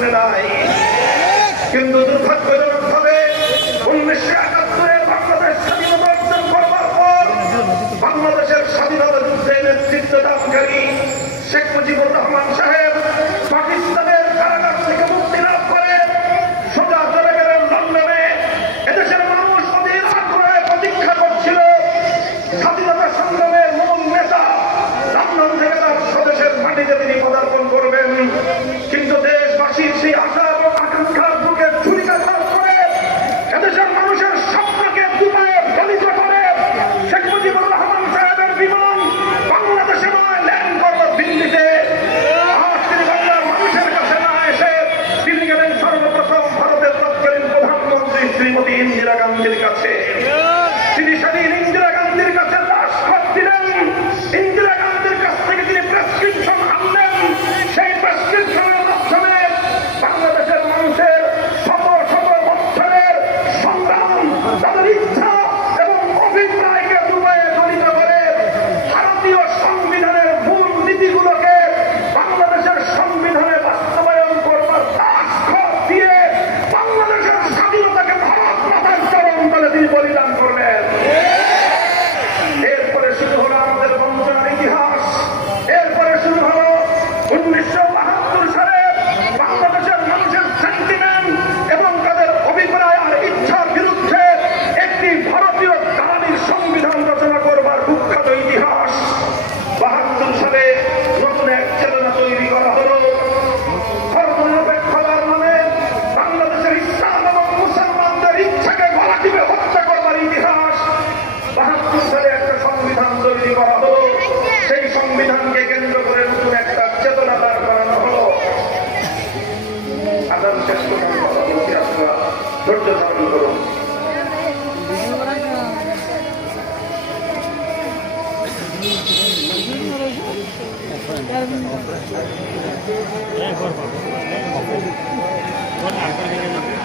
শুনে নাই। কিন্তু দুর্ভাগ্যজনকভাবে 1971 বাংলাদেশ স্বাধীনতা অর্জন করবার পর বাংলাদেশের স্বাধীনতা যুদ্ধে নেতৃত্ব দানকারী শেখ মুজিবুর রহমান সাহেব পাকিস্তানের কারাগার থেকে মুক্তি লাভ করে সোজা চলে গেলেন লন্ডনে। এদেশের মানুষ অধীর আগ্রহে প্রতীক্ষা করছিল স্বাধীনতা সংগ্রামের মূল নেতা লন্ডন থেকে তার স্বদেশের মাটিতে তিনি পদার্পণ করবেন। কিন্তু দেশবাসীর সেই আশা এবং আকাঙ্ক্ষার বুকে ছুরিকাঘাত করে এদেশের মানুষের স্বপ্নকে দুপায়ে গলিত করে শেখ মুজিবুর রহমান সাহেবের বিমান বাংলাদেশে নয় ল্যান্ড করল দিল্লিতে। আজ তিনি বাংলার মানুষের কাছে না এসে তিনি গেলেন সর্বপ্রথম ভারতের তৎকালীন প্রধানমন্ত্রী শ্রীমতী ইন্দিরা গান্ধীর কাছে। তিনি সেদিন ইন্দিরা গান্ধীর কাছে দাসখত দিলেন। ইন্দিরা গান্ধীর কাছ থেকে তিনি প্রেসক্রিপশন আনলেন। সেই প্রেসক্রিপশনের মাধ্যমে বাংলাদেশের মানুষের শত শত বছরের সংগ্রাম, তাদের ইচ্ছা এবং অভিপ্রায়কে দুবাইয়ে দলিত করে ভারতীয় সংবিধানের মূল নীতিগুলোকে বাংলাদেশের সংবিধানে বাস্তবায়ন করবার দাসখত দিয়ে বাংলাদেশের স্বাধীনতাকে ভারত মাতার চরম তলে তিনি বলিদান করলেন। এরপরে শুরু হলো আমাদের বঞ্চনার ইতিহাস। এরপরে শুরু হলো 1972 সালে বাংলাদেশের মানুষের সেন্টিমেন্ট এবং তাদের অভিপ্রায় আর ইচ্ছার বিরুদ্ধে একটি ভারতীয় দালালির সংবিধান রচনা করবার কুখ্যাত ইতিহাস। 72 সালে নতুন এক চেতনা তৈরি করা হলো। ধর্মনিরপেক্ষতার নামে বাংলাদেশের ইসলাম এবং মুসলমানদের ইচ্ছাকে গলা টিপে হত্যা করবার ইতিহাস। 72 সালে একটা সংবিধান তৈরি করা হলো। সেই সংবিধানকে কেন্দ্র করে নতুন একটা চেতনা দাঁড় করানো হলো। আদান শেষ করুন, ধৈর্য ধারণ করুন। Yeah,